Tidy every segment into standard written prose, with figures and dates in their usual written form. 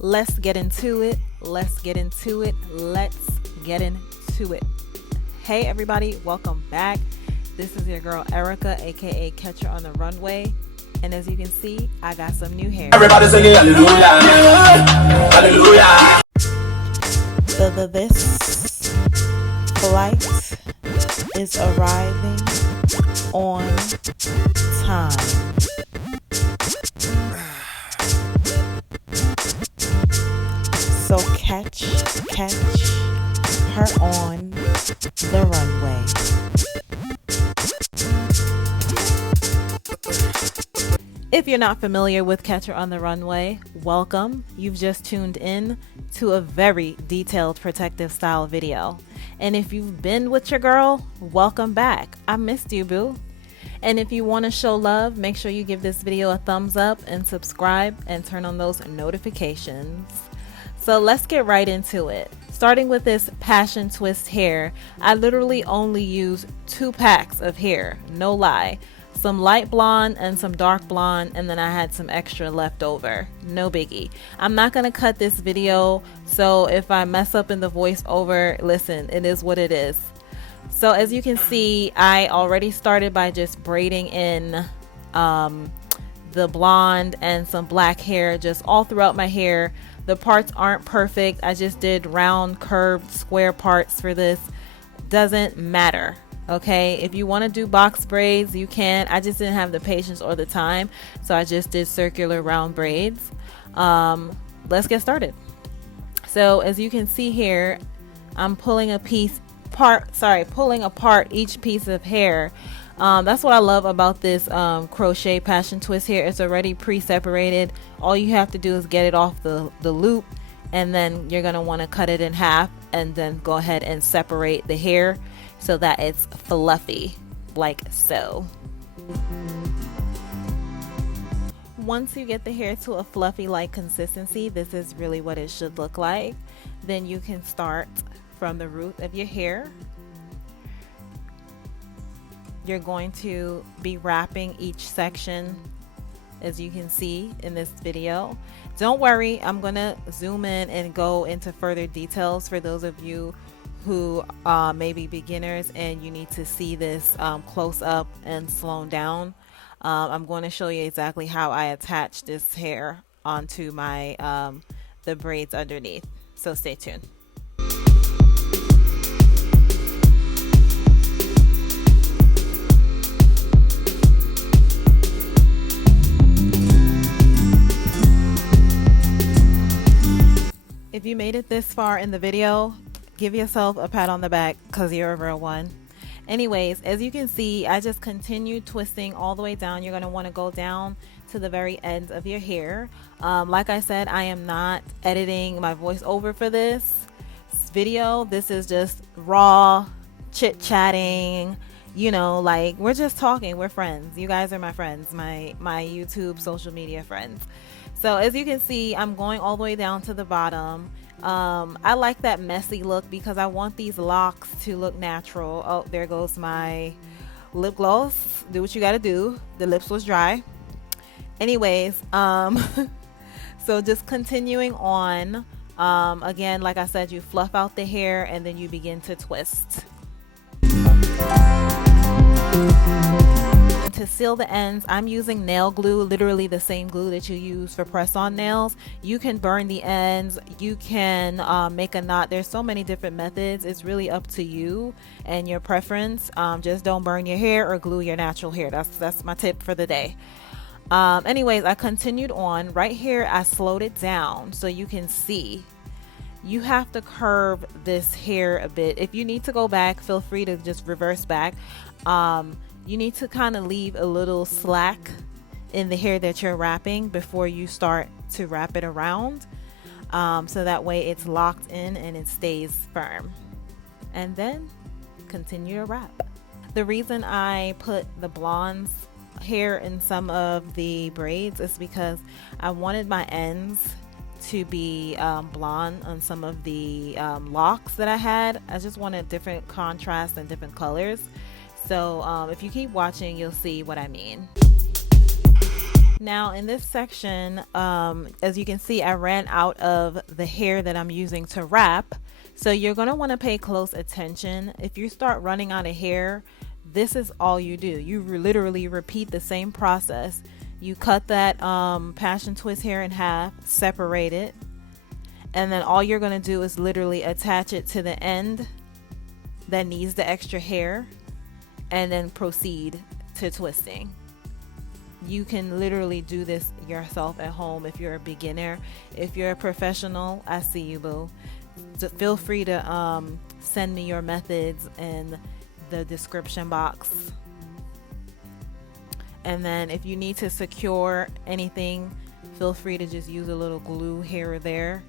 Let's get into it. Let's get into it. Let's get into it. Hey everybody, welcome back. This is your girl Erica, aka Catcher on the Runway. And as you can see, I got some new hair. Everybody singing hallelujah, hallelujah. This flight is arriving on time. So catch her on the runway. If you're not familiar with Catcher on the Runway, welcome. You've just tuned in to a very detailed protective style video. And if you've been with your girl, welcome back. I missed you, boo. And if you want to show love, make sure you give this video a thumbs up and subscribe and turn on those notifications. So let's get right into it. Starting with this passion twist hair, I literally only use 2 packs of hair, no lie. Some light blonde and some dark blonde, and then I had some extra left over. No biggie. I'm not gonna cut this video, so if I mess up in the voiceover, listen, it is what it is. So as you can see, I already started by just braiding in the blonde and some black hair just all throughout my hair. The parts aren't perfect. I just did round, curved, square parts for this. Doesn't matter. Okay, if you want to do box braids, you can. I just didn't have the patience or the time, so I just did circular round braids. Let's get started. So as you can see here, I'm pulling apart each piece of hair. That's what I love about this crochet passion twist hair. It's already pre-separated. All you have to do is get it off the loop, and then you're gonna want to cut it in half and then go ahead and separate the hair so that it's fluffy like so. Once you get the hair to a fluffy like consistency, this is really what it should look like. Then you can start from the root of your hair. You're going to be wrapping each section as you can see in this video. Don't worry, I'm gonna zoom in and go into further details for those of you who may be beginners and you need to see this close up and slowed down. I'm going to show you exactly how I attach this hair onto my the braids underneath, so stay tuned. If you made it this far in the video, give yourself a pat on the back because you're a real one. Anyways, as you can see, I just continued twisting all the way down. You're going to want to go down to the very end of your hair. Like I said, I am not editing my voiceover for this video. This is just raw chit-chatting, you know, like we're just talking. We're friends. You guys are my friends, my YouTube social media friends. So as you can see, I'm going all the way down to the bottom. I like that messy look because I want these locks to look natural. Oh, there goes my lip gloss. Do what you gotta do. The lips was dry. Anyways, so just continuing on. Again, like I said, you fluff out the hair and then you begin to twist. To seal the ends, I'm using nail glue, literally the same glue that you use for press-on nails. You can burn the ends, you can make a knot. There's so many different methods. It's really up to you and your preference. Just don't burn your hair or glue your natural hair. That's my tip for the day. Anyways, I continued on. Right here, I slowed it down so you can see. You have to curve this hair a bit. If you need to go back, feel free to just reverse back. You need to kind of leave a little slack in the hair that you're wrapping before you start to wrap it around, so that way it's locked in and it stays firm. And then continue to wrap. The reason I put the blonde's hair in some of the braids is because I wanted my ends to be blonde on some of the locks that I had. I just wanted different contrasts and different colors. So if you keep watching, you'll see what I mean. Now in this section, as you can see, I ran out of the hair that I'm using to wrap. So you're going to want to pay close attention. If you start running out of hair, this is all you do. You literally repeat the same process. You cut that passion twist hair in half, separate it, and then all you're going to do is literally attach it to the end that needs the extra hair, and then proceed to twisting. You can literally do this yourself at home if you're a beginner. If you're a professional, I see you, boo. So feel free to send me your methods in the description box. And then if you need to secure anything, feel free to just use a little glue here or there.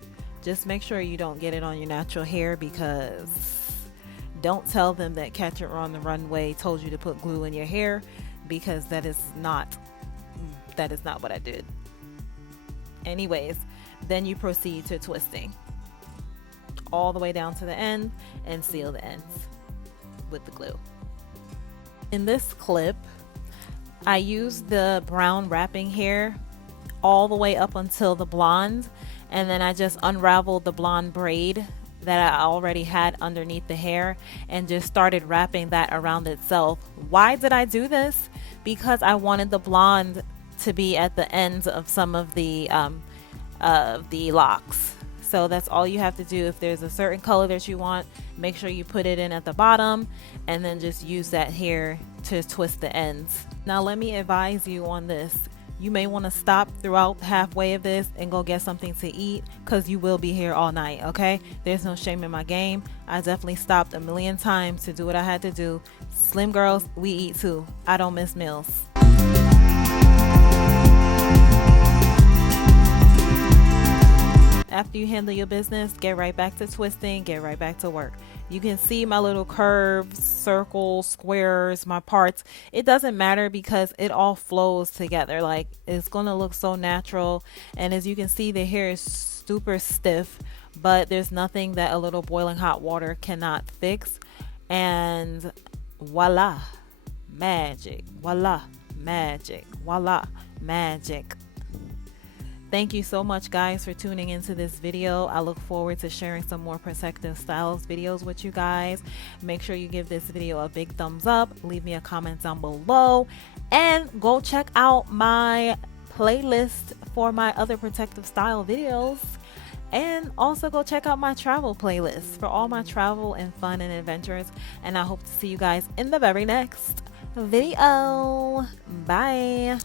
Just make sure you don't get it on your natural hair, because don't tell them that Catcher on the Runway told you to put glue in your hair, because that is not what I did. Anyways, then you proceed to twisting all the way down to the end and seal the ends with the glue. In this clip, I used the brown wrapping hair all the way up until the blonde, and then I just unraveled the blonde braid that I already had underneath the hair and just started wrapping that around itself. Why did I do this? Because I wanted the blonde to be at the ends of some of the locks. So that's all you have to do. If there's a certain color that you want, make sure you put it in at the bottom and then just use that hair to twist the ends. Now let me advise you on this. You may want to stop throughout halfway of this and go get something to eat, because you will be here all night, okay? There's no shame in my game. I definitely stopped a million times to do what I had to do. Slim girls, we eat too. I don't miss meals. After you handle your business, get right back to twisting, get right back to work. You can see my little curves, circles, squares, my parts. It doesn't matter because it all flows together. Like, it's gonna look so natural. And as you can see, the hair is super stiff, but there's nothing that a little boiling hot water cannot fix. And voila, magic. Voila, magic. Voila, magic. Thank you so much, guys, for tuning into this video. I look forward to sharing some more Protective Styles videos with you guys. Make sure you give this video a big thumbs up, leave me a comment down below, and go check out my playlist for my other Protective Style videos. And also go check out my travel playlist for all my travel and fun and adventures. And I hope to see you guys in the very next video. Bye.